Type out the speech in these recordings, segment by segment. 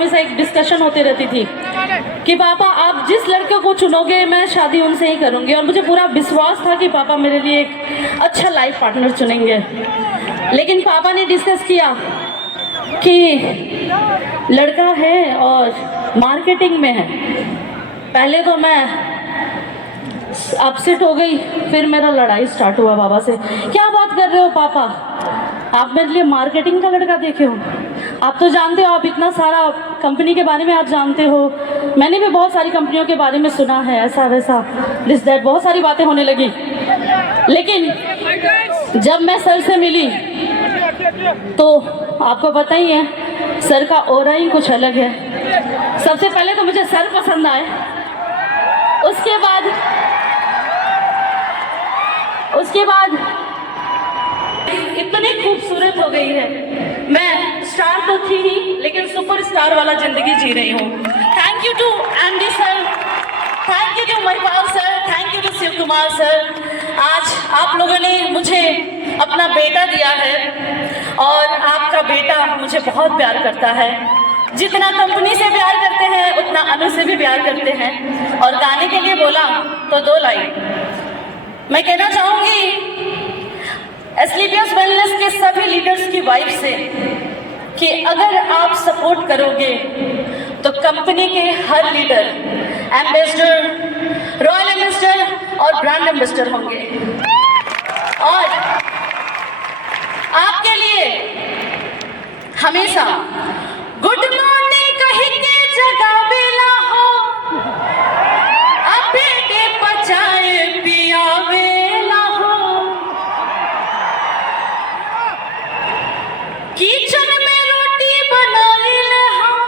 हमेशा एक डिस्कशन होती रहती थी कि पापा आप जिस लड़के को चुनोगे मैं शादी उनसे ही करूँगी, और मुझे पूरा विश्वास था कि पापा मेरे लिए एक अच्छा लाइफ पार्टनर चुनेंगे। लेकिन पापा ने डिस्कस किया कि लड़का है और मार्केटिंग में है। पहले तो मैं अपसेट हो गई, फिर मेरा लड़ाई स्टार्ट हुआ बाबा से। क्या बात कर रहे हो पापा, आप मेरे लिए मार्केटिंग का लड़का देखे हो? आप तो जानते हो, आप इतना सारा कंपनी के बारे में आप जानते हो, मैंने भी बहुत सारी कंपनियों के बारे में सुना है, ऐसा वैसा दिस दैट, बहुत सारी बातें होने लगी। लेकिन जब मैं सर से मिली तो आपको पता ही है सर का ऑरा ही कुछ अलग है। सबसे पहले तो मुझे सर पसंद आए, उसके बाद इतनी खूबसूरत हो गई है। मैं स्टार तो थी ही, लेकिन सुपर स्टार वाला जिंदगी जी रही हूँ। Thank you to MD sir, thank you to Mahipal sir, thank you to Shiv Kumar sir. आज आप लोगों ने मुझे अपना बेटा दिया है और आपका बेटा मुझे बहुत प्यार करता है। जितना कंपनी से प्यार करते हैं उतना अनु से भी प्यार करते हैं। और गाने के लिए बोला तो 2 लाइन मैं कहना चाहूँगी एस्क्लेपियस वेलनेस के सभी लीडर्स की वाइफ से कि अगर आप सपोर्ट करोगे तो कंपनी के हर लीडर एम्बेसडर, रॉयल एम्बेसडर और ब्रांड एम्बेसडर होंगे। और आपके लिए हमेशा गुड मॉर्निंग कहीं के जगह बेला हो, अब बेटे पचाए पिया वेला हो, किचन में रोटी बनाई ले हम,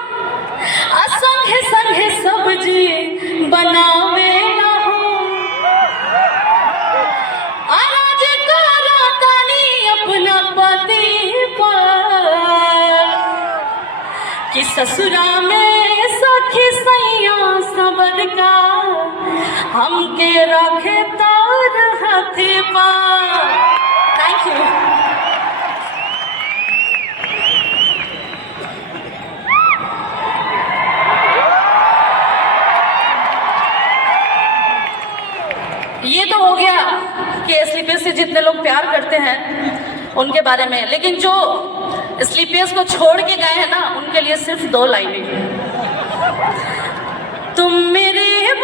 असंगे संगे सब्जी बनावे ना हो, आज करा तानी अपना पति पर कि ससुरा में सखी सैया सबर का हमके रखे तार हाथे पर। Thank you. ये तो हो गया कि एस्क्लेपियस से जितने लोग प्यार करते हैं उनके बारे में, लेकिन जो एस्क्लेपियस को छोड़ के गए हैं ना उनके लिए सिर्फ 2 लाइनें। तुम मेरे बाद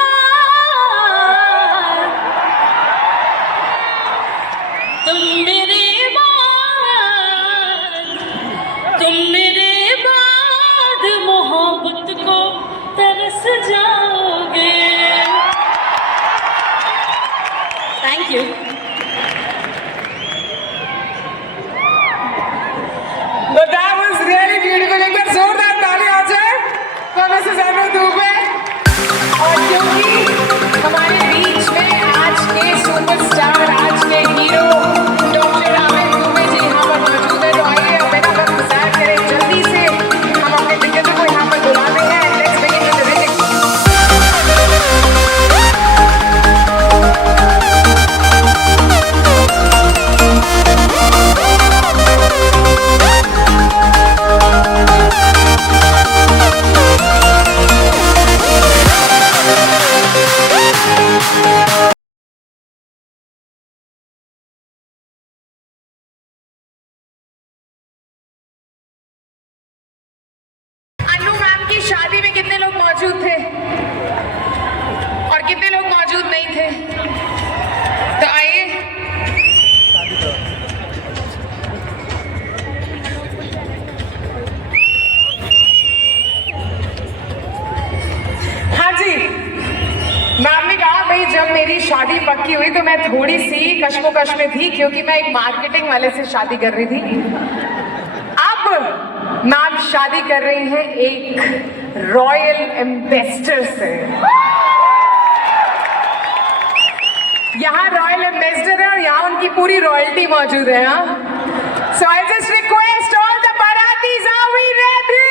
मोहब्बत को तरस जाओगे। Thank you. But that was really beautiful. एक बार जोरदार ताली आ जाए मिसेस अनु दुबे। और क्योंकि हमारे बीच में आज के सुपरस्टार, आज के हीरो डॉक्टर अमित दुबे जी यहाँ पर मौजूद है, तो आइए अब बिना वक्त गुजार करे जल्दी से हम अपने टिकटों को यहाँ पर बुलाते हैं। Let's begin with the music. Anu ma'am की शादी में कितने लोग मौजूद थे और कितने लोग मौजूद नहीं थे? तो आइए हाँ जी, मैम ने कहा भाई जब मेरी शादी पक्की हुई तो मैं थोड़ी सी कश्मोकश में थी क्योंकि मैं एक मार्केटिंग वाले से शादी कर रही थी। अब मैम शादी कर रही हैं एक रॉयल एम्बेसडर से। यहाँ रॉयल एम्बेसडर है और यहाँ उनकी पूरी रॉयल्टी मौजूद है। So I just request all the baratis, are we ready?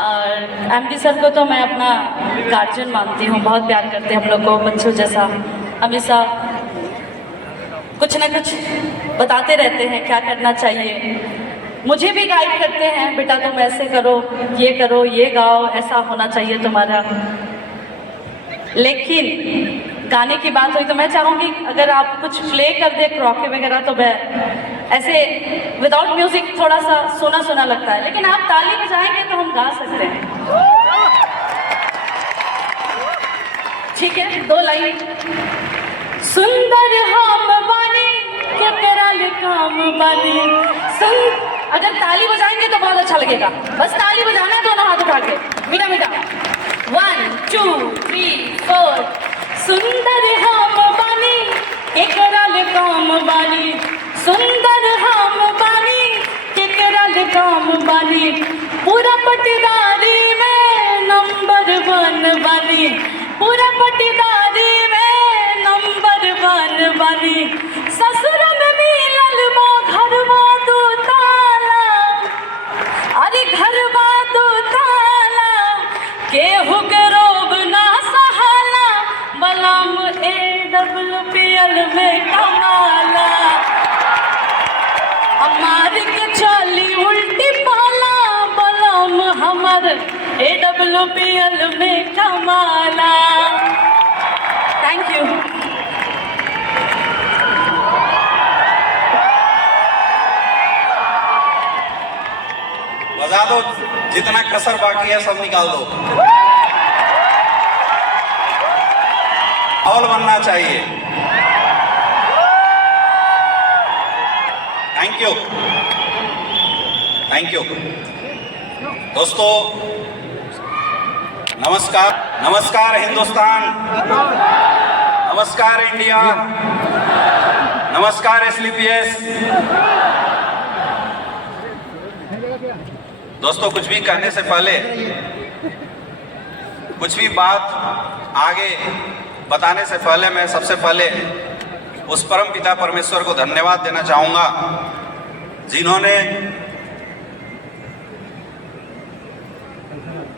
और एमडी सर को तो मैं अपना गार्जियन मानती हूँ, बहुत प्यार करते हैं हम लोग को बच्चों जैसा, हमेशा कुछ ना कुछ बताते रहते हैं क्या करना चाहिए। मुझे भी गाइड करते हैं, बेटा तुम ऐसे करो, ये गाओ, ऐसा होना चाहिए तुम्हारा। लेकिन गाने की बात हुई तो मैं चाहूँगी अगर आप कुछ प्ले कर दे क्रॉके वगैरह, तो मैं ऐसे विदाउट म्यूजिक थोड़ा सा सुना सुना लगता है, लेकिन आप ताली बजाएंगे तो हम गा सकते हैं। ठीक है, 2 लाइन। सुंदर हम बानी के कराल काम बानी सुन। अगर ताली बजाएंगे तो बहुत अच्छा लगेगा, बस ताली बजाना है, दोनों हाथ उठा के मीठा मीठा। 1 2 3 4। सुंदर हम बानी के कराल काम बानी, सुंदर हम बानी के कराल काम बानी, पूरा पटीदारी में नंबर 1 बानी, पूरा पटीदारी में नंबर 1 बानी। ससुर में मिलल मो घरवा 2 ताला, अरे घरवा 2 ताला, केहू के रोब ना सहाला, बलम AWPL में कमाला, हमार के चली उल्टी पाला, बलम हमर AWPL में कमाला। Thank you. बजा दो, जितना कसर बाकी है सब निकाल दो। माहौल बनना चाहिए। Thank you, thank you. दोस्तों नमस्कार, नमस्कार हिंदुस्तान, नमस्कार इंडिया, नमस्कार SLPS। दोस्तों कुछ भी कहने से पहले, कुछ भी बात आगे बताने से पहले, मैं सबसे पहले उस परम पिता परमेश्वर को धन्यवाद देना चाहूँगा जिन्होंने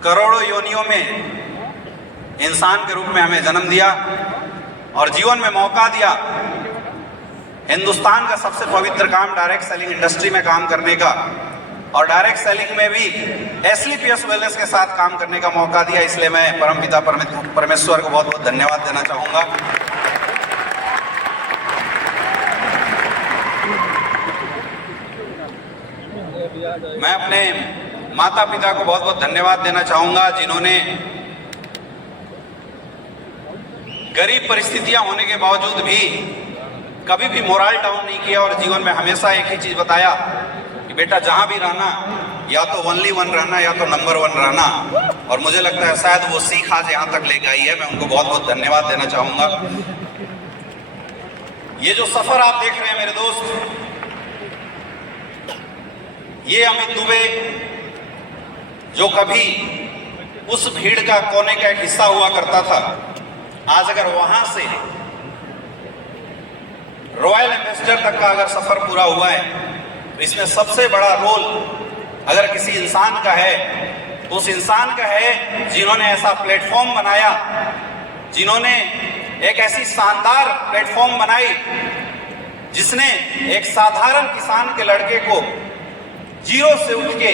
करोड़ों योनियों में इंसान के रूप में हमें जन्म दिया और जीवन में मौका दिया हिंदुस्तान का सबसे पवित्र काम डायरेक्ट सेलिंग इंडस्ट्री में काम करने का, और डायरेक्ट सेलिंग में भी SLPS वेलनेस के साथ काम करने का मौका दिया। इसलिए मैं परमपिता परमेश्वर को बहुत बहुत धन्यवाद देना चाहूँगा। मैं अपने माता पिता को बहुत बहुत धन्यवाद देना चाहूँगा जिन्होंने गरीब परिस्थितियाँ होने के बावजूद भी कभी भी मोरल डाउन नहीं किया और जीवन में हमेशा एक ही चीज़ बताया कि बेटा जहां भी रहना, या तो ओनली 1 रहना या तो नंबर 1 रहना। और मुझे लगता है शायद वो सीख आज यहाँ तक लेके आई है। मैं उनको बहुत बहुत धन्यवाद देना चाहूँगा। ये जो सफ़र आप देख रहे हैं मेरे दोस्त, ये अमित दुबे जो कभी उस भीड़ का कोने का एक हिस्सा हुआ करता था, आज अगर वहां से रॉयल एम्बेसडर तक का अगर सफर पूरा हुआ है, तो इसमें सबसे बड़ा रोल अगर किसी इंसान का है तो उस इंसान का है जिन्होंने ऐसा प्लेटफॉर्म बनाया, जिन्होंने एक ऐसी शानदार प्लेटफॉर्म बनाई जिसने एक साधारण किसान के लड़के को जीरो से उठ के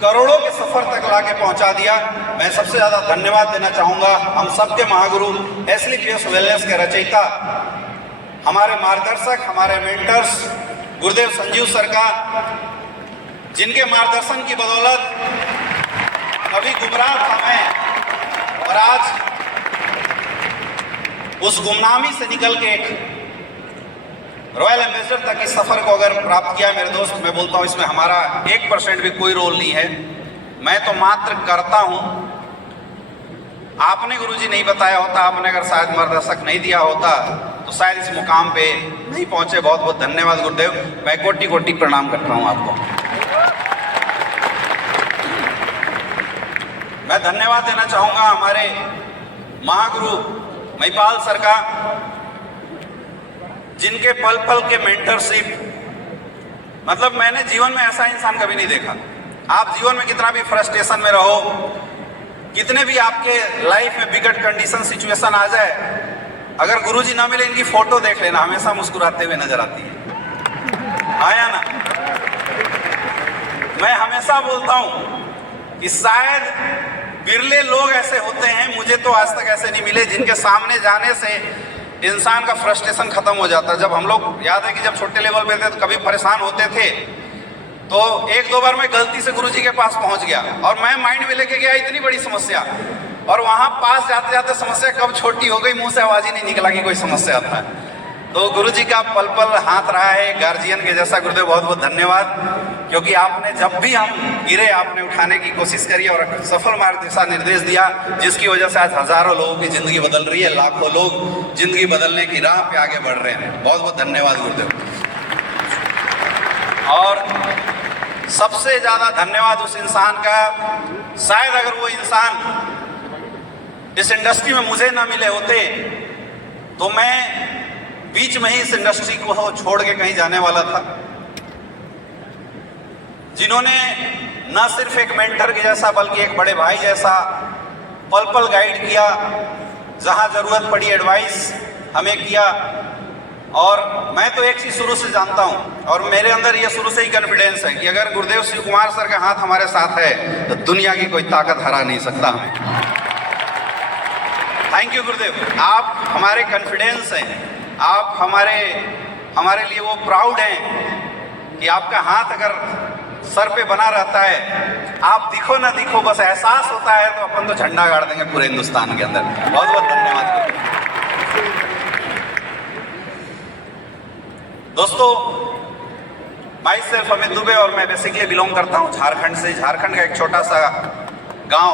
करोड़ों के सफर तक लाके पहुंचा दिया। मैं सबसे ज्यादा धन्यवाद देना चाहूंगा हम सबके महागुरु SLPS वेलनेस के रचयिता, हमारे मार्गदर्शक, हमारे मेंटर्स गुरुदेव संजीव सर का, जिनके मार्गदर्शन की बदौलत कभी गुमराह था मैं, और आज उस गुमनामी से निकल के एक रॉयल एम्बेसडर तक इस सफर को अगर प्राप्त किया मेरे दोस्त, मैं बोलता हूं इसमें हमारा 1% भी कोई रोल नहीं है। मैं तो मात्र करता हूं। आपने गुरुजी नहीं बताया होता, आपने अगर शायद मार्गदर्शक नहीं दिया होता तो शायद इस मुकाम पे नहीं पहुंचे। बहुत बहुत धन्यवाद गुरुदेव, मैं कोटि कोटि प्रणाम करता हूं आपको। मैं धन्यवाद देना चाहूंगा हमारे महागुरु महिपाल सर का, जिनके पल पल के मेंटरशिप, मतलब मैंने जीवन में ऐसा इंसान कभी नहीं देखा आप जीवन में कितना भी फ्रस्ट्रेशन में रहो, कितने भी आपके लाइफ में विकट कंडीशन सिचुएशन आ जाए, अगर गुरुजी ना मिले इनकी फोटो देख लेना, हमेशा मुस्कुराते हुए नजर आती है। आया ना? मैं हमेशा बोलता हूं कि शायद बिरले लोग ऐसे होते हैं, मुझे तो आज तक ऐसे नहीं मिले, जिनके सामने जाने से इंसान का फ्रस्ट्रेशन खत्म हो जाता है। जब हम लोग, याद है कि जब छोटे लेवल पे थे तो कभी परेशान होते थे, तो एक दो बार मैं गलती से गुरुजी के पास पहुंच गया और मैं माइंड में लेके गया इतनी बड़ी समस्या, और वहां पास जाते जाते समस्या कब छोटी हो गई, मुंह से आवाज ही नहीं निकला कि कोई समस्या था। तो गुरुजी का पल पल हाथ रहा है गार्जियन के जैसा। गुरुदेव बहुत बहुत धन्यवाद, क्योंकि आपने जब भी हम गिरे आपने उठाने की कोशिश करी और सफल मार्ग दिशा निर्देश दिया, जिसकी वजह से आज हजारों लोगों की जिंदगी बदल रही है, लाखों लोग जिंदगी बदलने की राह पे आगे बढ़ रहे हैं। बहुत बहुत धन्यवाद गुरुदेव। और सबसे ज्यादा धन्यवाद उस इंसान का, शायद अगर वो इंसान इस इंडस्ट्री में मुझे ना मिले होते तो मैं बीच में ही इस इंडस्ट्री को छोड़ के कहीं जाने वाला था। जिन्होंने न सिर्फ एक मेंटर के जैसा बल्कि एक बड़े भाई जैसा पल पल गाइड किया, जहां जरूरत पड़ी एडवाइस हमें किया। और मैं तो एक चीज शुरू से जानता हूं और मेरे अंदर ये शुरू से ही कॉन्फिडेंस है कि अगर गुरुदेव शिव कुमार सर का हाथ हमारे साथ है तो दुनिया की कोई ताकत हरा नहीं सकता हमें। थैंक यू गुरुदेव, आप हमारे कॉन्फिडेंस हैं, आप हमारे लिए वो प्राउड हैं कि आपका हाथ अगर सर पे बना रहता है, आप दिखो ना दिखो, बस एहसास होता है तो अपन तो झंडा गाड़ देंगे पूरे हिंदुस्तान के अंदर। बहुत बहुत धन्यवाद दोस्तों। माई सेल्फ अमित दुबे और मैं बेसिकली बिलोंग करता हूँ झारखंड से। झारखंड का एक छोटा सा गांव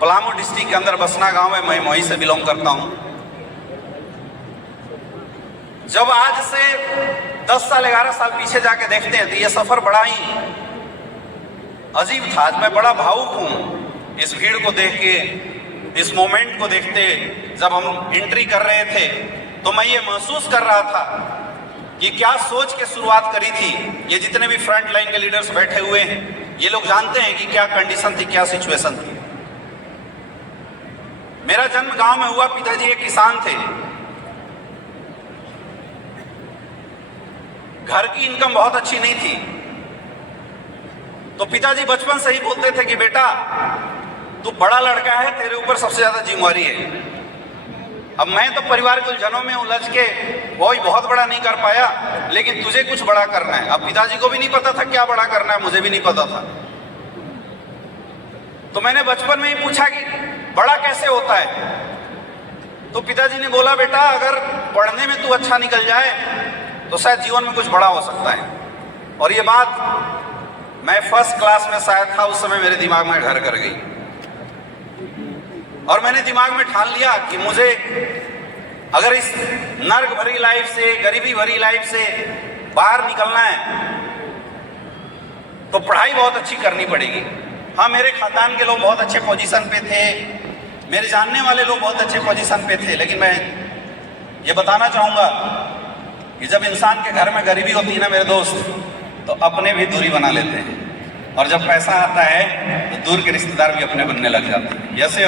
पलामू डिस्ट्रिक्ट के अंदर बसना गांव है, मैं वहीं से बिलोंग करता हूं। जब आज से 10 साल 11 साल पीछे जाके देखते हैं तो ये सफर बड़ा ही अजीब था। आज मैं बड़ा भावुक हूं इस भीड़ को देख के, इस मोमेंट को देखते। जब हम एंट्री कर रहे थे तो मैं ये महसूस कर रहा था कि क्या सोच के शुरुआत करी थी। ये जितने भी फ्रंट लाइन के लीडर्स बैठे हुए हैं, ये लोग जानते हैं कि क्या कंडीशन थी, क्या सिचुएशन थी। मेरा जन्म गांव में हुआ, पिताजी एक किसान थे। घर की इनकम बहुत अच्छी नहीं थी, तो पिताजी बचपन से ही बोलते थे कि बेटा तू बड़ा लड़का है, तेरे ऊपर सबसे ज्यादा जिम्मेवारी है। अब मैं तो परिवार के उलझनों में उलझ के कोई बहुत बड़ा नहीं कर पाया, लेकिन तुझे कुछ बड़ा करना है। अब पिताजी को भी नहीं पता था क्या बड़ा करना है, मुझे भी नहीं पता था। तो मैंने बचपन में ही पूछा कि बड़ा कैसे होता है, तो पिताजी ने बोला बेटा अगर पढ़ने में तू अच्छा निकल जाए तो शायद जीवन में कुछ बड़ा हो सकता है। और ये बात मैं फर्स्ट क्लास में शायद था उस समय, मेरे दिमाग में घर कर गई और मैंने दिमाग में ठान लिया कि मुझे अगर इस नर्क भरी लाइफ से, गरीबी भरी लाइफ से बाहर निकलना है तो पढ़ाई बहुत अच्छी करनी पड़ेगी। हाँ, मेरे खानदान के लोग बहुत अच्छे पोजीशन पे थे, मेरे जानने वाले लोग बहुत अच्छे पोजीशन पे थे, लेकिन मैं ये बताना चाहूँगा कि जब इंसान के घर में गरीबी होती है ना मेरे दोस्त, तो अपने भी दूरी बना लेते हैं, और जब पैसा आता है तो दूर के रिश्तेदार भी अपने बनने लग जाते हैं। जैसे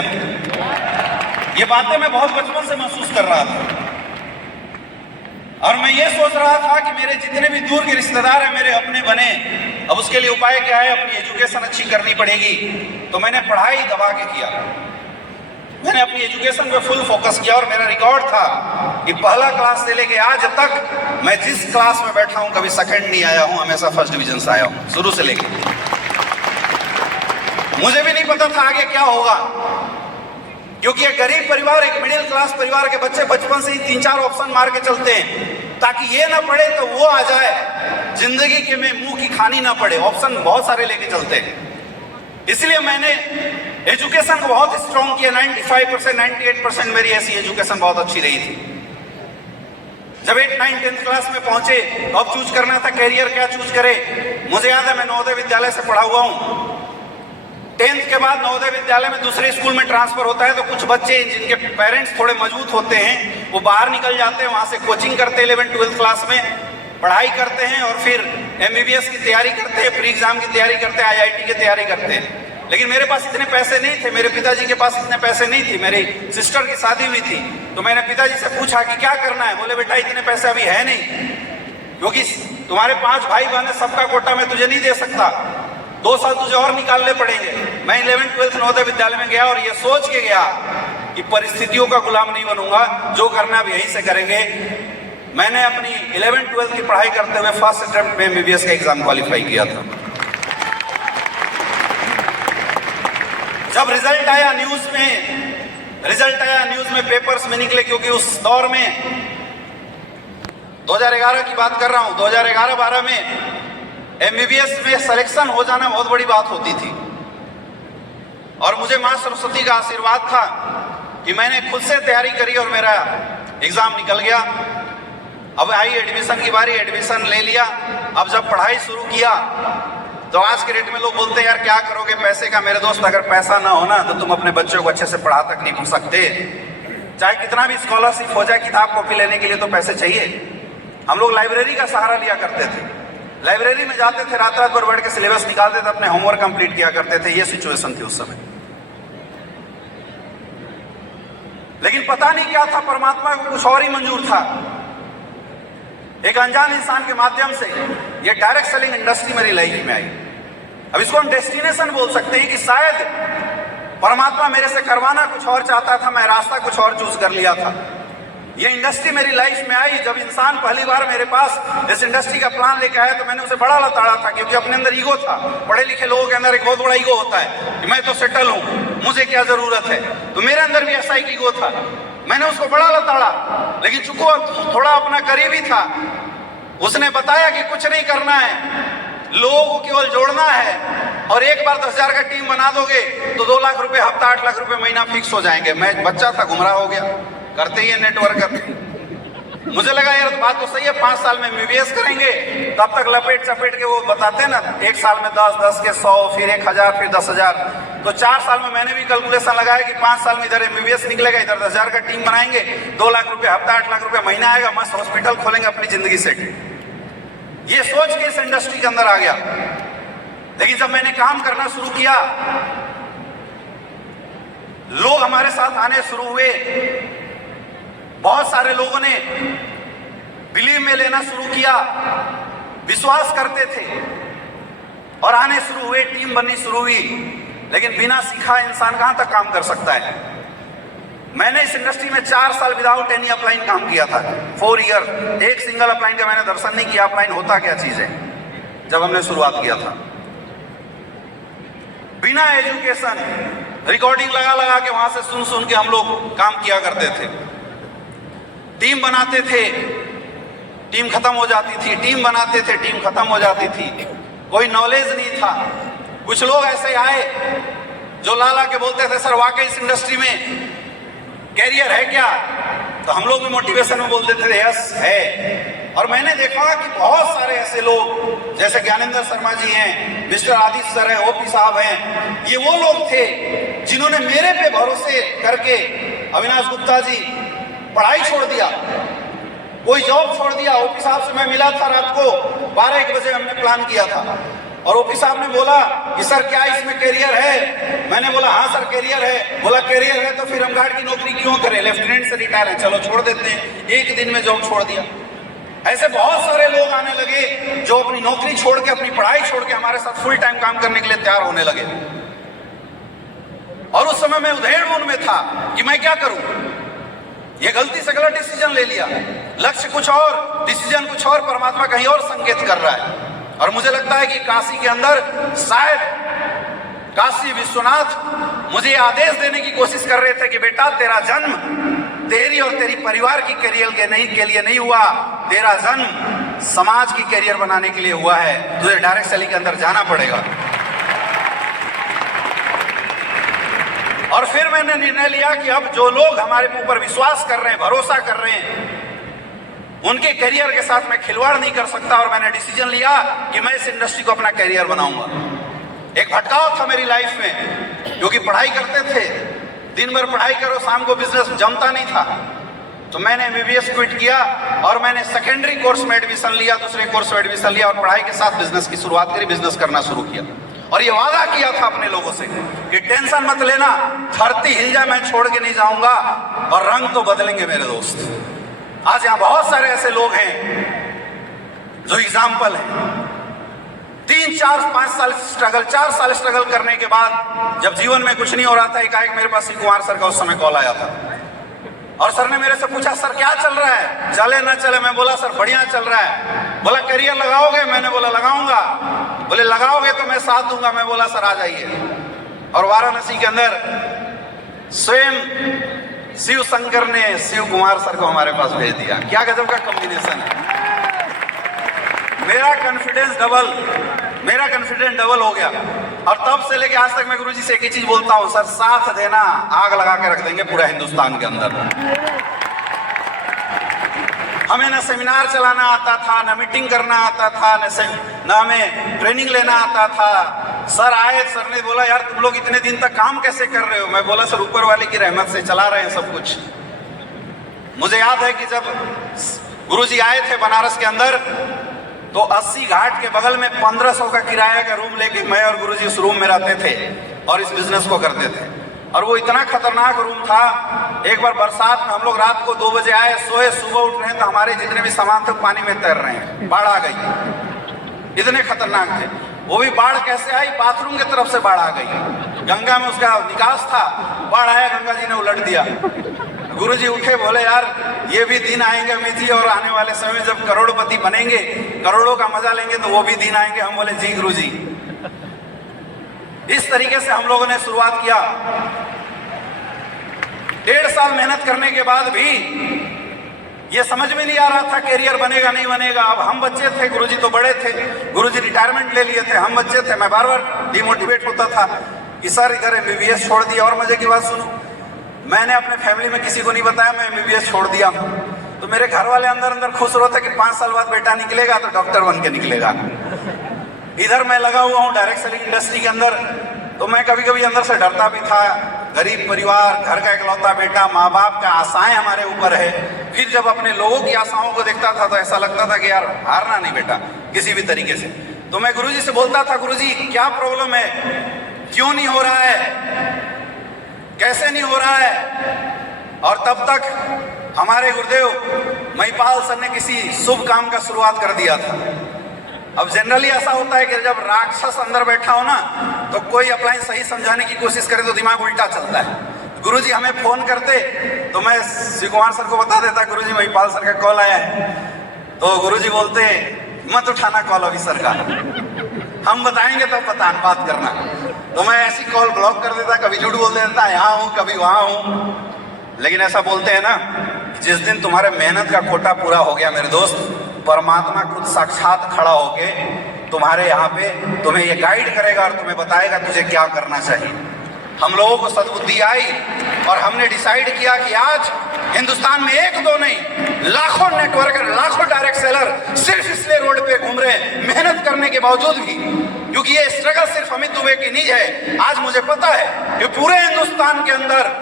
ये बातें मैं बहुत बचपन से महसूस कर रहा था और मैं ये सोच रहा था कि मेरे जितने भी दूर के रिश्तेदार हैं मेरे अपने बने। अब उसके लिए उपाय क्या है? अपनी एजुकेशन अच्छी करनी पड़ेगी। तो मैंने पढ़ाई दबा के किया, मैंने अपनी एजुकेशन पे फुल फोकस किया और मेरा रिकॉर्ड था कि पहला क्लास से लेके आज तक मैं जिस क्लास में बैठा हूं कभी सेकंड नहीं आया हूं, हमेशा फर्स्ट डिवीजन से आया हूं, शुरू से लेके। मुझे भी नहीं पता था आगे क्या होगा, क्योंकि एक गरीब परिवार, एक मिडिल क्लास परिवार के बच्चे बचपन से ही 3-4 ऑप्शन मार के चलते हैं ताकि ये ना पड़े तो वो आ जाए, जिंदगी के में मुंह की खानी ना पड़े। ऑप्शन बहुत सारे लेके चलते हैं। इसलिए मैंने एजुकेशन को बहुत स्ट्रॉन्ग किया। 95%, 98% मेरी ऐसी एजुकेशन बहुत अच्छी रही थी। जब 8, 9, 10th क्लास में पहुंचे तो अब चूज करना था कैरियर, क्या चूज करे। मुझे याद है मैं नवोदय विद्यालय से पढ़ा हुआ हूं। 10th के बाद नवोदय विद्यालय में दूसरे स्कूल में ट्रांसफर होता है तो कुछ बच्चे जिनके पेरेंट्स थोड़े मजबूत होते हैं वो बाहर निकल जाते हैं, वहां से कोचिंग करते हैं, 11th 12th क्लास में पढ़ाई करते हैं और फिर MBBS की तैयारी करते हैं, प्री एग्जाम की तैयारी करते हैं, IIT की तैयारी करते हैं। लेकिन मेरे पास इतने पैसे नहीं थे, मेरे पिताजी के पास इतने पैसे नहीं थे। मेरी सिस्टर की शादी हुई थी तो मैंने पिताजी से पूछा कि क्या करना है। बोले बेटा इतने पैसे अभी है नहीं, क्योंकि तुम्हारे 5 भाई बहन है, सबका कोटा मैं तुझे नहीं दे सकता, 2 साल तुझे और निकालने पड़ेंगे। मैं 11th 12th नवोदय विद्यालय में गया और ये सोच के गया कि परिस्थितियों का गुलाम नहीं बनूंगा, जो करना अब यहीं से करेंगे। मैंने अपनी 11th 12th की पढ़ाई करते हुए फर्स्ट अटेम्प्ट में MBBS का एग्जाम क्वालिफाई किया था। जब रिजल्ट आया न्यूज में, पेपर्स में निकले, क्योंकि उस दौर में 2011 की बात कर रहा हूं, 2011-12 में MBBS में सिलेक्शन हो जाना बहुत बड़ी बात होती थी। और मुझे मां सरस्वती का आशीर्वाद था कि मैंने खुद से तैयारी करी और मेरा एग्जाम निकल गया। अब आई एडमिशन की बारी, एडमिशन ले लिया। अब जब पढ़ाई शुरू किया तो आज के डेट में लोग बोलते हैं यार क्या करोगे पैसे का। मेरे दोस्त, अगर पैसा ना होना तो तुम अपने बच्चों को अच्छे से पढ़ा तक नहीं सकते। चाहे कितना भी स्कॉलरशिप हो जाए, किताब कॉपी लेने के लिए तो पैसे चाहिए। हम लोग लाइब्रेरी का सहारा लिया करते थे, लाइब्रेरी में जाते थे, रात रात भर बैठ के सिलेबस निकालते थे, अपने होमवर्क कंप्लीट किया करते थे। ये सिचुएशन थी उस समय। लेकिन पता नहीं क्या था, परमात्मा को कुछ और ही मंजूर था। एक अनजान इंसान के माध्यम से ये डायरेक्ट सेलिंग इंडस्ट्री मेरी लाइफ में आई। अब इसको हम डेस्टिनेशन बोल सकते हैं कि शायद परमात्मा मेरे से करवाना कुछ और चाहता था, मैं रास्ता कुछ और चूज कर लिया था। ये इंडस्ट्री मेरी लाइफ में आई। जब इंसान पहली बार मेरे पास इस इंडस्ट्री का प्लान लेके आया तो मैंने उसे बड़ा लताड़ा था, क्योंकि अपने अंदर ईगो था। पढ़े लिखे लोगों के अंदर एक बहुत बड़ा ईगो होता है कि मैं तो सेटल हूं, मुझे क्या जरूरत है। तो मेरे अंदर भी ऐसा एक ईगो था, मैंने उसको बड़ा लताड़ा। लेकिन चूंकि थोड़ा अपना करीबी था, उसने बताया कि कुछ नहीं करना है, लोगों को केवल जोड़ना है, और एक बार 10,000 का टीम बना दोगे तो 2 लाख रुपए हफ्ता, 8 लाख रुपए महीना फिक्स हो जाएंगे। मैं बच्चा था, गुमराह हो गया, करते ही नेटवर्कर। मुझे लगा यार बात तो सही है, 5 साल में MBBS करेंगे, तब तक लपेट चपेट के वो बताते हैं ना, 1 साल में 10, 10 के 100, फिर 1,000, फिर 10,000। तो 4 साल में मैंने भी कैलकुलेशन लगाया कि 5 साल में इधर MBBS निकलेगा, इधर 10,000 का टीम बनाएंगे, 2 लाख रुपए हफ्ता, 8 लाख रुपए महीना आएगा, मस्त हॉस्पिटल खोलेंगे, अपनी जिंदगी सेट। ये सोच के इस इंडस्ट्री के अंदर आ गया। लेकिन जब मैंने काम करना शुरू किया, लोग हमारे साथ आने शुरू हुए। बहुत सारे लोगों ने बिलीव में लेना शुरू किया, विश्वास करते थे और आने शुरू हुए, टीम बननी शुरू हुई। लेकिन बिना सीखा इंसान कहां तक काम कर सकता है। मैंने इस इंडस्ट्री में 4 साल विदाउट एनी अपलाइन काम किया था, 4 ईयर। एक सिंगल अपलाइन का मैंने दर्शन नहीं किया, अपलाइन होता क्या चीज है, जब हमने शुरुआत किया था। बिना एजुकेशन रिकॉर्डिंग लगा लगा के वहां से सुन सुन के हम लोग काम किया करते थे। टीम बनाते थे, टीम खत्म हो जाती थी, टीम बनाते थे, टीम खत्म हो जाती थी। कोई नॉलेज नहीं था। कुछ लोग ऐसे आए जो लाला के बोलते थे सर वाकई इस इंडस्ट्री में कैरियर है क्या। तो हम लोग भी मोटिवेशन में बोल देते थे यस है। और मैंने देखा कि बहुत सारे ऐसे लोग जैसे ज्ञानेंद्र शर्मा जी हैं, मिस्टर आदित्य सर हैं, ओपी साहब हैं, ये वो लोग थे जिन्होंने मेरे पे भरोसे करके, अविनाश गुप्ता जी, पढ़ाई छोड़ दिया, कोई जॉब छोड़ दिया। ओपी साहब से मैं मिला था रात को 12-1 बजे, हमने प्लान किया था। और ओपी साहब ने बोला कि सर क्या इसमें कैरियर है। मैंने बोला हाँ सर कैरियर है। बोला कैरियर है तो फिर हम गार्ड की नौकरी क्यों करें, लेफ्टिनेंट से रिटायर है, चलो छोड़ देते हैं। 1 दिन में जॉब छोड़ दिया। ऐसे बहुत सारे लोग आने लगे जो अपनी नौकरी छोड़ के, अपनी पढ़ाई छोड़ के हमारे साथ फुल टाइम काम करने के लिए तैयार होने लगे। और उस समय मैं उधेड़ में था कि मैं क्या करूं। ये गलती से गलत डिसीजन ले लिया, लक्ष्य कुछ और, डिसीजन कुछ और, परमात्मा कहीं और संकेत कर रहा है। और मुझे लगता है कि काशी के अंदर शायद काशी विश्वनाथ मुझे आदेश देने की कोशिश कर रहे थे कि बेटा तेरा जन्म तेरी और तेरी परिवार की कैरियर के लिए नहीं हुआ, तेरा जन्म समाज की कैरियर बनाने के लिए हुआ है। तुझे डायरेक्ट सेलिंग के अंदर जाना पड़ेगा। और फिर मैंने निर्णय लिया कि अब जो लोग हमारे ऊपर विश्वास कर रहे हैं, भरोसा कर रहे हैं, उनके करियर के साथ मैं खिलवाड़ नहीं कर सकता। और मैंने डिसीजन लिया कि मैं इस इंडस्ट्री को अपना करियर बनाऊंगा। एक भटकाव था मेरी लाइफ में, क्योंकि पढ़ाई करते थे, दिन भर पढ़ाई करो, शाम को बिजनेस जमता नहीं था। तो मैंने एमबीबीएस क्विट किया और मैंने सेकेंडरी कोर्स में एडमिशन लिया, दूसरे कोर्स में एडमिशन लिया और पढ़ाई के साथ बिजनेस की शुरुआत करी, बिजनेस करना शुरू किया। और ये वादा किया था अपने लोगों से कि टेंशन मत लेना, धरती हिल जाए मैं छोड़ के नहीं जाऊंगा और रंग तो बदलेंगे मेरे दोस्त। आज यहाँ बहुत सारे ऐसे लोग हैं जो एग्जाम्पल हैं। 3, 4, 5 साल स्ट्रगल, 4 साल स्ट्रगल करने के बाद जब जीवन में कुछ नहीं हो रहा था, एकाएक मेरे पास शिव कुमार सर का उस समय कॉल आया था और सर ने मेरे से पूछा, सर क्या चल रहा है, चले ना चले? मैं बोला सर बढ़िया चल रहा है। बोला करियर लगाओगे? मैंने बोला लगाऊंगा। बोले लगाओगे तो मैं साथ दूंगा। मैं बोला सर आ जाइए। और वाराणसी के अंदर स्वयं शिव शंकर ने शिव कुमार सर को हमारे पास भेज दिया। क्या गजब का कॉम्बिनेशन है। मेरा कॉन्फिडेंस डबल हो गया और तब से लेके आज तक मैं गुरुजी से एक ही चीज बोलता हूं, सर साथ देना, आग लगा के रख देंगे पूरा हिंदुस्तान के अंदर। हमें ना सेमिनार चलाना आता था, ना मीटिंग करना आता था, ना हमें ट्रेनिंग लेना आता था। सर आए, सर ने बोला यार तुम लोग इतने दिन तक काम कैसे कर रहे हो? मैं बोला सर ऊपर वाले की रहमत से चला रहे हैं सब कुछ। मुझे याद है कि जब गुरुजी आए थे बनारस के अंदर तो 80 घाट के बगल में 1500 का किराया का रूम लेके मैं और गुरुजी उस रूम में रहते थे और इस बिजनेस को करते थे। और वो इतना खतरनाक रूम था, एक बार बरसात में हम लोग रात को 2 बजे आए, सोए, सुबह उठ रहे हैं तो हमारे जितने भी सामान थे पानी में तैर रहे हैं, बाढ़ आ गई। इतने खतरनाक थे। वो भी बाढ़ कैसे आई? बाथरूम की तरफ से बाढ़ आ गई। गंगा में उसका निकास था, बाढ़ आया, गंगा जी ने उलट दिया। गुरुजी उठे, बोले यार ये भी दिन आएंगे अमित जी, और आने वाले समय में जब करोड़पति बनेंगे, करोड़ों का मजा लेंगे तो वो भी दिन आएंगे। हम बोले जी गुरुजी। इस तरीके से हम लोगों ने शुरुआत किया। 1.5 साल मेहनत करने के बाद भी ये समझ में नहीं आ रहा था कैरियर बनेगा नहीं बनेगा। अब हम बच्चे थे, गुरुजी तो बड़े थे, गुरुजी रिटायरमेंट ले लिए थे, हम बच्चे थे। मैं बार बार डिमोटिवेट होता था कि सर इधर एमबीबीएस छोड़ दिया। और मजे की बात सुनो, मैंने अपने फैमिली में किसी को नहीं बताया मैं एमबीबीएस छोड़ दिया हूं। तो मेरे घर वाले अंदर अंदर खुश होते कि 5 साल बाद बेटा निकलेगा तो डॉक्टर बन के निकलेगा। इधर मैं लगा हुआ हूँ डायरेक्ट सेलिंग इंडस्ट्री के अंदर, तो मैं कभी कभी अंदर से डरता भी था। गरीब परिवार, घर का इकलौता बेटा, माँ बाप का आशाएं हमारे ऊपर है। फिर जब अपने लोगों की आशाओं को देखता था तो ऐसा लगता था कि यार हारना नहीं बेटा किसी भी तरीके से। तो मैं गुरुजी से बोलता था, गुरुजी क्या प्रॉब्लम है, क्यों नहीं हो रहा है, कैसे नहीं हो रहा है? और तब तक हमारे गुरुदेव महिपाल सर ने किसी शुभ काम का शुरुआत कर दिया था। अब जनरली ऐसा होता है कि जब राक्षस अंदर बैठा हो ना तो कोई अप्लायंस सही समझाने की कोशिश करे तो दिमाग उल्टा चलता है। गुरुजी हमें फोन करते तो मैं शिव कुमार सर को बता देता, गुरुजी महिपाल सर का कॉल आया है। तो गुरुजी बोलते मत उठाना कॉल अभी सर का, हम बताएंगे तब बात करना। तो मैं ऐसी कॉल ब्लॉक कर देता, कभी झूठ बोल देता, यहाँ हूँ कभी वहां हूँ। लेकिन ऐसा बोलते हैं ना, जिस दिन तुम्हारे मेहनत का कोटा पूरा हो गया मेरे दोस्त, परमात्मा खुद साक्षात खड़ा होके तुम्हारे यहाँ पे तुम्हें ये गाइड करेगा और तुम्हें बताएगा तुझे क्या करना चाहिए। हम लोगों को सद्बुद्धि आई और हमने डिसाइड किया कि आज हिंदुस्तान में 1-2 नहीं, लाखों नेटवर्कर, लाखों डायरेक्ट सेलर सिर्फ इसलिए रोड पे घूम रहे हैं मेहनत करने के बावजूद भी, क्योंकि ये स्ट्रगल सिर्फ अमित दुबे की नहीं है। आज मुझे पता है कि पूरे हिंदुस्तान के अंदर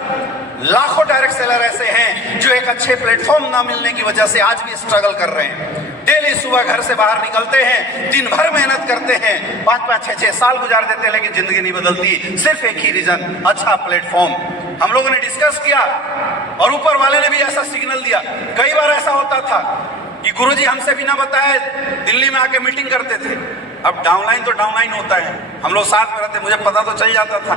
लाखों डायरेक्ट सेलर ऐसे हैं जो एक अच्छे प्लेटफॉर्म ना मिलने की वजह से आज भी स्ट्रगल कर रहे हैं। डेली सुबह घर से बाहर निकलते हैं, दिन भर मेहनत करते हैं, 5-5, 6-6 साल गुजार देते हैं, लेकिन जिंदगी नहीं बदलती। सिर्फ एक ही रीजन, अच्छा प्लेटफॉर्म। हम लोगों ने डिस्कस किया और ऊपर वाले ने भी ऐसा सिग्नल दिया। कई बार ऐसा होता था कि गुरुजी हमसे बिना बताए दिल्ली में आके मीटिंग करते थे। अब डाउनलाइन तो डाउनलाइन होता है, हम लोग साथ में रहते, मुझे पता तो चल जाता था,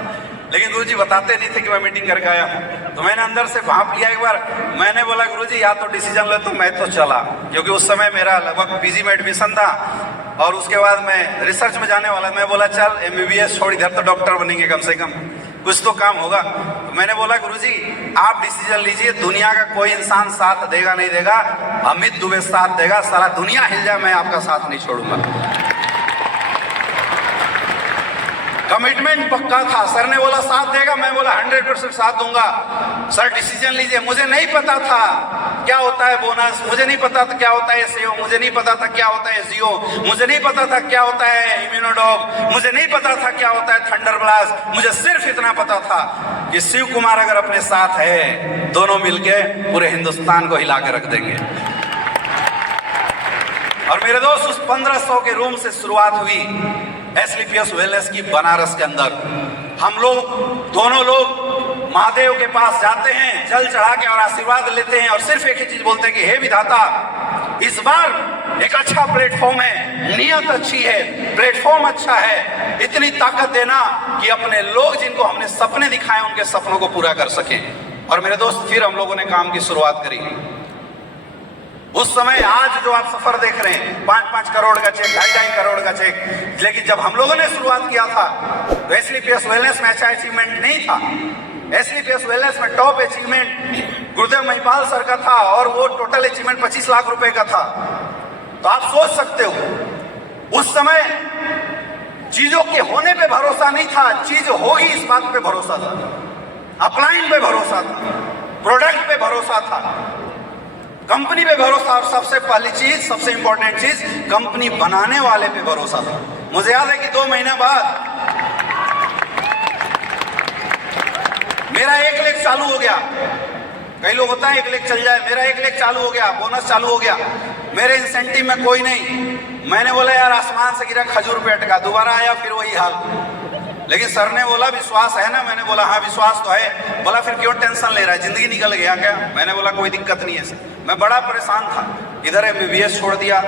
लेकिन गुरुजी बताते नहीं थे कि मैं मीटिंग करके आया हूँ। तो मैंने अंदर से भाप लिया एक बार। मैंने बोला गुरुजी या तो डिसीजन ले, तो मैं तो चला, क्योंकि उस समय मेरा लगभग पीजी में एडमिशन था और उसके बाद मैं रिसर्च में जाने वाला। मैं बोला चल एमबीबीएस छोड़, इधर तो डॉक्टर बनेंगे कम से कम, कुछ तो काम होगा। तो मैंने बोला गुरुजी आप डिसीजन लीजिए, दुनिया का कोई इंसान साथ देगा नहीं देगा, अमित दुबे साथ देगा, सारा दुनिया हिल जाए मैं आपका साथ नहीं छोड़ूंगा। कमिटमेंट पक्का था। सर ने बोला साथ देगा, मैं बोला 100% साथ दूंगा। सर डिसीजन लीजिए। मुझे नहीं पता था क्या होता है बोनस, मुझे नहीं पता था क्या होता है एसईओ, मुझे नहीं पता था क्या होता है एसईओ, मुझे नहीं पता था क्या होता है इम्यूनोडॉग, मुझे नहीं पता था क्या होता है थंडर ब्लास्ट। मुझे सिर्फ इतना पता था कि शिव कुमार अगर अपने साथ है, दोनों मिलके पूरे हिंदुस्तान को हिला के रख देंगे। और मेरे दोस्त, उस 1500 के रूम से शुरुआत हुई एसलीपीएस वेलनेस की बनारस के अंदर। हम लोग दोनों लोग महादेव के पास जाते हैं, जल चढ़ा के और आशीर्वाद लेते हैं और सिर्फ एक ही चीज बोलते हैं कि हे विधाता, इस बार एक अच्छा प्लेटफॉर्म है, नियत अच्छी है, प्लेटफॉर्म अच्छा है, इतनी ताकत देना कि अपने लोग जिनको हमने सपने दिखाए उनके सपनों को पूरा कर सके। और मेरे दोस्त, फिर हम लोगों ने काम की शुरुआत करी। उस समय आज जो आप सफर देख रहे हैं, 5-5 करोड़ का चेक, 2.5 करोड़ का चेक, लेकिन जब हम लोगों ने शुरुआत किया था तो एसलीपीएस वेलनेस में अच्छा अचीवमेंट नहीं था। एसलीपीएस वेलनेस में टॉप अचीवमेंट गुरुदेव महिपाल सर का था और वो टोटल अचीवमेंट 25 लाख रुपए का था। तो आप सोच सकते हो उस समय चीजों के होने पे भरोसा नहीं था, चीज होगी इस बात पे भरोसा था, अपलाइन पे भरोसा था, प्रोडक्ट पे भरोसा था, कंपनी पे भरोसा, और सबसे पहली चीज, सबसे इंपॉर्टेंट चीज, कंपनी बनाने वाले पे भरोसा था। मुझे याद है कि 2 महीने बाद मेरा 1 लेख चालू हो गया। कई लोग होता है 1 लेख चल जाए, मेरा 1 लेख चालू हो गया, बोनस चालू हो गया, मेरे इंसेंटिव में कोई नहीं। मैंने बोला यार आसमान से गिरा खजूर पे अटका, दोबारा आया फिर वही हाल। लेकिन सर ने बोला विश्वास है ना, मैंने बोला हाँ विश्वास तो है। बोला फिर क्यों टेंशन ले रहा है, जिंदगी निकल गया क्या? मैंने बोला कोई दिक्कत नहीं है सर। मैं बड़ा परेशान था, इधर MBBS छोड़ दिया,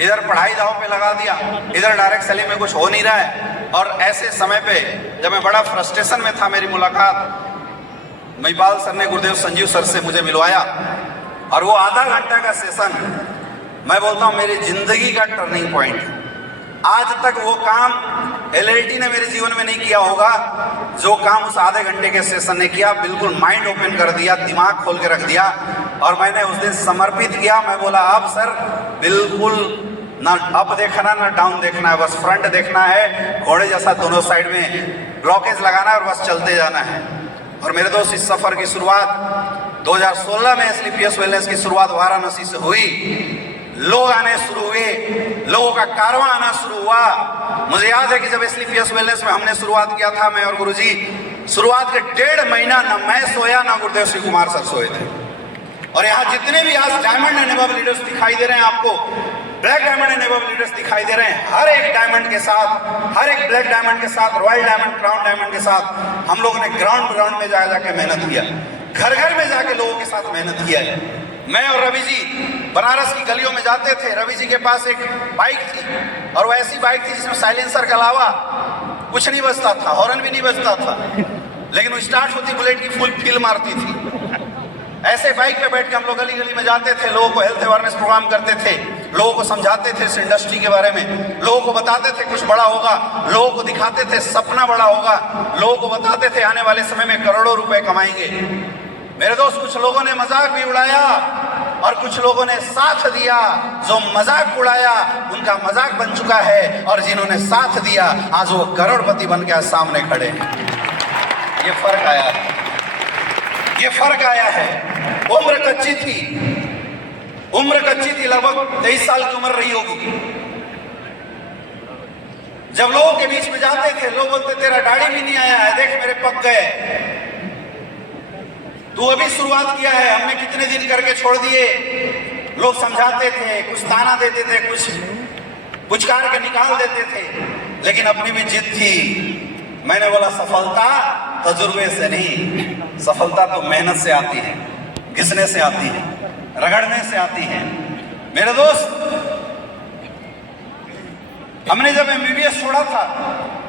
इधर पढ़ाई दाव पे लगा दिया, इधर डायरेक्ट सेलिंग में कुछ हो नहीं रहा है। और ऐसे समय पे जब मैं बड़ा फ्रस्ट्रेशन में था, मेरी मुलाकात महिपाल सर ने गुरुदेव संजीव सर से मुझे मिलवाया और वो आधा घंटा का सेशन, मैं बोलता हूँ मेरी जिंदगी का टर्निंग पॉइंट है। आज तक वो काम LLT ने मेरे जीवन में नहीं किया होगा जो काम उस आधे घंटे के सेशन ने किया। बिल्कुल माइंड ओपन कर दिया, दिमाग खोल के रख दिया और मैंने उस दिन समर्पित किया। मैं बोला अब सर बिल्कुल ना अप देखना ना डाउन देखना है, बस फ्रंट देखना है, घोड़े जैसा दोनों साइड में ब्लॉकेज लगाना है और बस चलते जाना है। और मेरे दोस्त, इस सफर की शुरुआत 2016 में एसलीपीएस वेलनेस की शुरुआत वाराणसी से हुई। लोग आने शुरू हुए, लोगों का कारवां आना शुरू हुआ। मुझे याद है कि जब एसलीपीएस वेलनेस में हमने शुरुआत किया था, मैं और गुरुजी, शुरुआत के 1.5 महीना ना मैं सोया ना गुरुदेव शिव कुमार सर सोए थे। और यहाँ जितने भी आज डायमंड एंड अबव लीडर्स दिखाई दे रहे हैं आपको, black diamond and above leaders दिखाई दे रहे हैं, हर एक डायमंड के साथ, हर एक ब्लैक डायमंड के साथ, रॉयल डायमंड, क्राउन डायमंड के साथ हम लोगों ने ग्राउंड में जाके मेहनत किया, घर घर में जाके लोगों के साथ मेहनत किया है। मैं और रवि जी बनारस की गलियों में जाते थे। रवि जी के पास एक बाइक थी और वो ऐसी बाइक थी जिसमें साइलेंसर के अलावा कुछ नहीं बजता था, हॉर्न भी नहीं बजता था, लेकिन वो स्टार्ट होती बुलेट की फुल फील मारती थी। ऐसे बाइक पे बैठ के हम लोग गली गली में जाते थे, लोगों को हेल्थ अवेयरनेस प्रोग्राम करते थे, लोगों को समझाते थे इस इंडस्ट्री के बारे में, लोगों को बताते थे कुछ बड़ा होगा, लोगों को दिखाते थे सपना बड़ा होगा, लोगों को बताते थे आने वाले समय में करोड़ों रुपए कमाएंगे। मेरे दोस्त, कुछ लोगों ने मजाक भी उड़ाया और कुछ लोगों ने साथ दिया। जो मजाक उड़ाया उनका मजाक बन चुका है और जिन्होंने साथ दिया आज वो करोड़पति बन के सामने खड़े हैं। ये फर्क आया है, ये फर्क आया है। उम्र कच्ची थी, लगभग 23 साल की उम्र रही होगी। जब लोगों के बीच में जाते थे, लोग बोलते तेरा दाढ़ी भी नहीं आया है, देख मेरे पक गए, तू अभी शुरुआत किया है, हमने कितने दिन करके छोड़ दिए। लोग समझाते थे, कुछ ताना देते थे, कुछ पुचकार के निकाल देते थे, लेकिन अपनी भी जिद थी। मैंने बोला सफलता तजुर्बे से नहीं, सफलता तो मेहनत से आती है, घिसने से आती है, रगड़ने से आती है। मेरे दोस्त, हमने जब MBBS छोड़ा था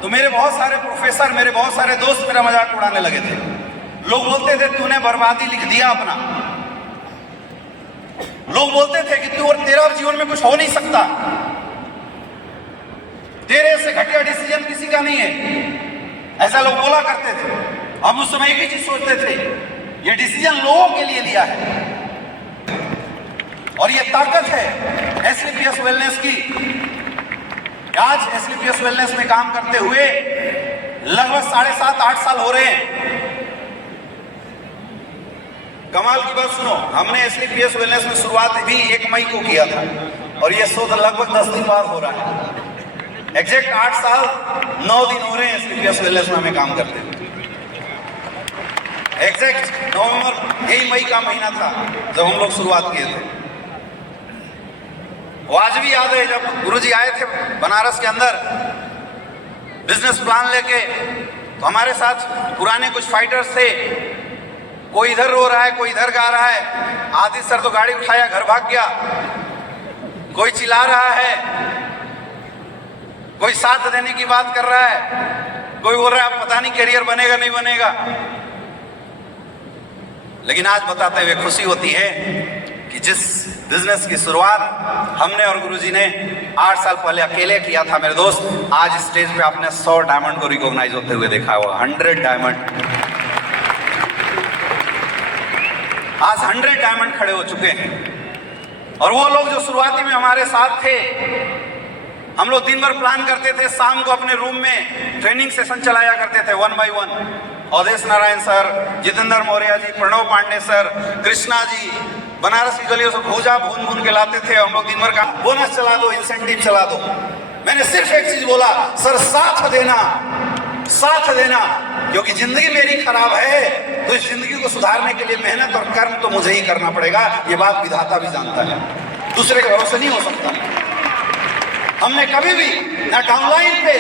तो मेरे बहुत सारे प्रोफेसर, मेरे बहुत सारे दोस्त मेरा मजाक उड़ाने लगे थे। लोग बोलते थे तूने बर्बादी लिख दिया अपना, लोग बोलते थे कि तू और तेरा जीवन में कुछ हो नहीं सकता, तेरे से घटिया डिसीजन किसी का नहीं है, ऐसा लोग बोला करते थे। हम उस समय एक ही चीज सोचते थे, ये डिसीजन लोगों के लिए लिया है और ये ताकत है एसलीपीएस वेलनेस की। आज एसलीपीएस वेलनेस में काम करते हुए लगभग 7.5-8 साल हो रहे हैं। कमाल की बात सुनो, हमने SLPS वेलनेस में शुरुआत भी 1 मई को किया था और ये शो लगभग 10 दिन बाद हो रहा है। एग्जैक्ट 8 साल 9 दिन हो रहे हैं SLPS वेलनेस में हमें काम करते हैं। एग्जैक्ट नवंबर, यही मई का महीना था जब हम लोग शुरुआत किए थे। वो आज भी याद है जब गुरुजी आए थे बनारस के अंदर बिजनेस प्लान लेके, तो हमारे साथ पुराने कुछ फाइटर्स थे। कोई इधर रो रहा है, कोई इधर गा रहा है। आदित्य सर तो गाड़ी उठाया घर भाग गया। कोई चिल्ला रहा है, कोई साथ देने की बात कर रहा है, कोई बोल रहा है अब पता नहीं करियर बनेगा नहीं बनेगा। लेकिन आज बताते हुए खुशी होती है कि जिस बिजनेस की शुरुआत हमने और गुरुजी ने 8 साल पहले अकेले किया था मेरे दोस्त, आज स्टेज पे आपने 100 डायमंड को रिकॉग्नाइज होते हुए देखा होगा। 100 डायमंड, आज 100 डायमंड खड़े हो चुके हैं। और वो लोग जो शुरुआती में हमारे साथ थे, हम लोग दिन भर प्लान करते थे, शाम को अपने रूम में ट्रेनिंग सेशन चलाया करते थे 1 by 1। Awadhesh Narayan sir, Jitendra Maurya ji, Pranav Pandey sir, Krishna ji Banaras की गलियों से भूजा भून भून के लाते थे। हम लोग दिन भर का बोनस चला दो, इंसेंटिव चला दो। मैंने सिर्फ एक चीज बोला, सर साथ देना, साथ देना, क्योंकि जिंदगी मेरी खराब है तो इस जिंदगी को सुधारने के लिए मेहनत और कर्म तो मुझे ही करना पड़ेगा। ये बात विधाता भी जानता है, दूसरे के भरोसे नहीं हो सकता। हमने कभी भी ना डाउनलाइन पे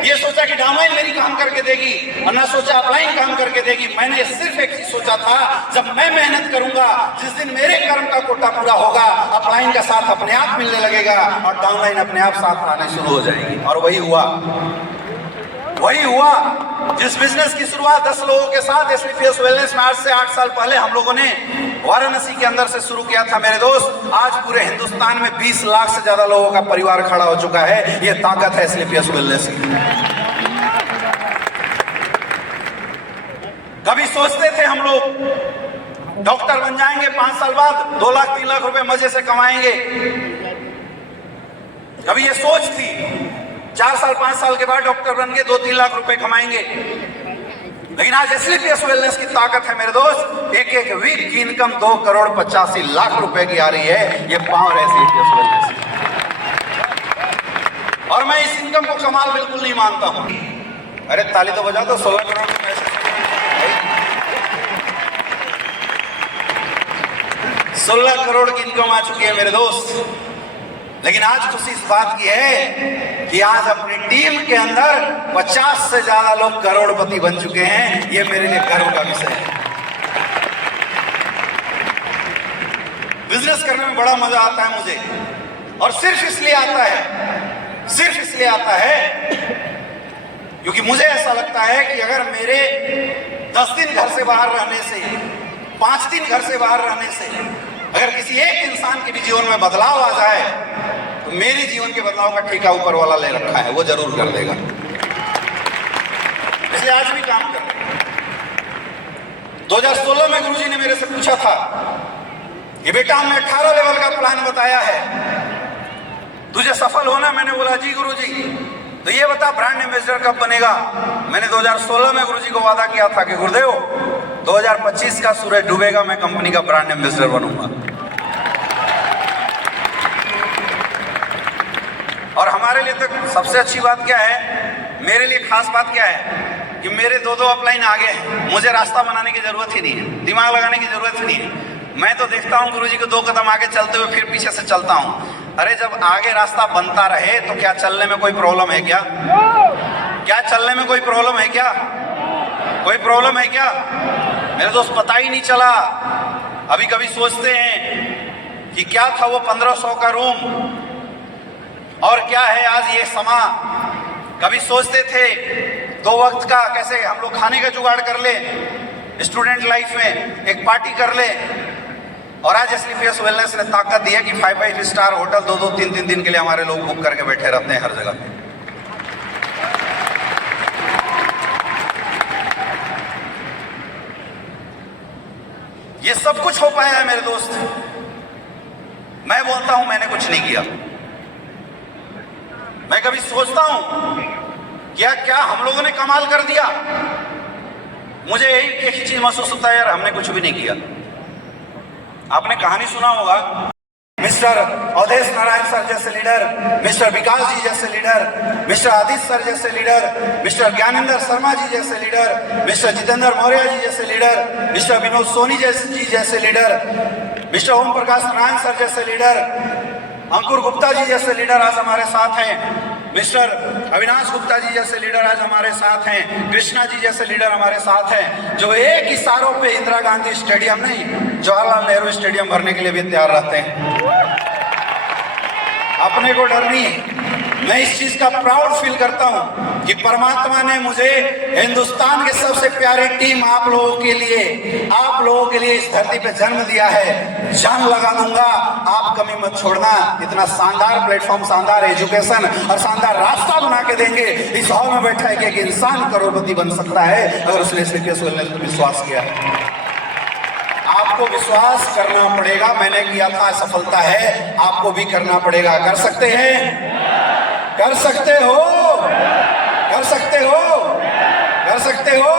ये सोचा कि डाउनलाइन मेरी काम करके देगी और ना सोचा अपलाइन काम करके देगी। मैंने सिर्फ एक चीज सोचा था, जब मैं मेहनत करूंगा, जिस दिन मेरे कर्म का कोटा पूरा होगा, अपलाइन का साथ अपने आप मिलने लगेगा और डाउनलाइन अपने आप साथ आने शुरू हो जाएगी। और वही हुआ, वही हुआ। जिस बिजनेस की शुरुआत 10 लोगों के साथ SLPS वेलनेस में आज से 8 साल पहले हम लोगों ने वाराणसी के अंदर से शुरू किया था मेरे दोस्त, आज पूरे हिंदुस्तान में 20 लाख से ज्यादा लोगों का परिवार खड़ा हो चुका है। ये ताकत है SLPS वेलनेस की। कभी सोचते थे हम लोग डॉक्टर बन जाएंगे 5 साल बाद, 2 लाख 3 लाख रुपए मजे से कमाएंगे। कभी ये सोच थी 4 साल 5 साल के बाद डॉक्टर बन के 2-3 लाख रुपए कमाएंगे। लेकिन आज SLPS वेलनेस की ताकत है मेरे दोस्त, एक वीक की इनकम 2 करोड़ 85 लाख रुपए की आ रही है। ये पावर है SLPS वेलनेस। और मैं इस इनकम को कमाल बिल्कुल नहीं मानता हूं। अरे ताली तो बजा दो। 16 करोड़ के पैसे, 16 करोड़ की इनकम आ चुकी है मेरे दोस्त। लेकिन आज खुशी इस बात की है कि आज अपनी टीम के अंदर 50 से ज्यादा लोग करोड़पति बन चुके हैं। ये मेरे लिए गर्व का विषय है। बिजनेस करने में बड़ा मजा आता है मुझे, और सिर्फ इसलिए आता है, सिर्फ इसलिए आता है क्योंकि मुझे ऐसा लगता है कि अगर मेरे 10 दिन घर से बाहर रहने से, 5 दिन घर से बाहर रहने से अगर किसी एक इंसान के भी जीवन में बदलाव आ जाए, तो मेरे जीवन के बदलाव का ठेका ऊपर वाला ले रखा है, वो जरूर कर देगा। इसलिए आज भी काम कर रहे हैं। 2016 में गुरुजी ने मेरे से पूछा था कि बेटा हमने 18 लेवल का प्लान बताया है, तुझे सफल होना। मैंने बोला जी गुरुजी, तो ये बता ब्रांड एम्बेसडर कब बनेगा। मैंने 2016 में गुरुजी को वादा किया था कि गुरुदेव 2025 का सूरज डूबेगा, मैं कंपनी का ब्रांड एम्बेसडर बनूंगा। और हमारे लिए तो सबसे अच्छी बात क्या है, मेरे लिए खास बात क्या है कि मेरे 2 अपलाइन आगे हैं। मुझे रास्ता बनाने की जरूरत ही नहीं है, दिमाग लगाने की जरूरत ही नहीं है। मैं तो देखता हूँ गुरुजी को 2 कदम आगे चलते हुए फिर पीछे से चलता हूँ। अरे जब आगे रास्ता बनता रहे तो क्या चलने में कोई प्रॉब्लम है क्या? क्या चलने में कोई प्रॉब्लम है क्या? कोई प्रॉब्लम है क्या? मेरे दोस्त पता ही नहीं चला। अभी कभी सोचते हैं कि क्या था वो 1500 का रूम और क्या है आज ये समा। कभी सोचते थे 2 वक्त का कैसे हम लोग खाने का जुगाड़ कर ले, स्टूडेंट लाइफ में एक पार्टी कर ले। और आज SLPS वेलनेस ने ताकत दी है कि 5 स्टार होटल 2-2, 3-3 दिन के लिए हमारे लोग बुक करके बैठे रहते हैं हर जगह। ये सब कुछ हो पाया है मेरे दोस्त। मैं बोलता हूं मैंने कुछ नहीं किया। मैं कभी सोचता हूं क्या क्या हम लोगों ने कमाल कर दिया। मुझे एक ही चीज महसूस होता है, यार हमने कुछ भी नहीं किया। आपने कहानी सुना होगा, मिस्टर अवधेश नारायण सर जैसे लीडर, मिस्टर विकास जी जैसे लीडर, मिस्टर आदित्य सर जैसे लीडर, मिस्टर ज्ञानेंद्र शर्मा जी जैसे लीडर, मिस्टर जितेंद्र मौर्य जी जैसे लीडर, मिस्टर विनोद सोनी जी जैसे leader, mister Om Prakash Narayan sir जैसे लीडर, अंकुर गुप्ता जी जैसे लीडर आज हमारे साथ हैं, मिस्टर अविनाश गुप्ता जी जैसे लीडर आज हमारे साथ हैं, कृष्णा जी जैसे लीडर हमारे साथ हैं, जो एक इशारों पे इंदिरा गांधी स्टेडियम नहीं, जवाहरलाल नेहरू स्टेडियम भरने के लिए भी तैयार रहते हैं। अपने को डर नहीं है। मैं इस चीज का प्राउड फील करता हूं कि परमात्मा ने मुझे हिंदुस्तान के सबसे प्यारी टीम आप लोगों के लिए इस धरती पे जन्म दिया है। जान लगा दूंगा, आप कमी मत छोड़ना। इतना शानदार प्लेटफॉर्म, शानदार एजुकेशन और शानदार रास्ता बना के देंगे। इस हॉल में बैठा है कि एक इंसान करोड़पति बन सकता है अगर उसने इस विश्वास किया। आपको विश्वास करना पड़ेगा। मैंने किया था, सफलता है, आपको भी करना पड़ेगा। कर सकते हैं? कर सकते हो? कर सकते हो? कर सकते हो?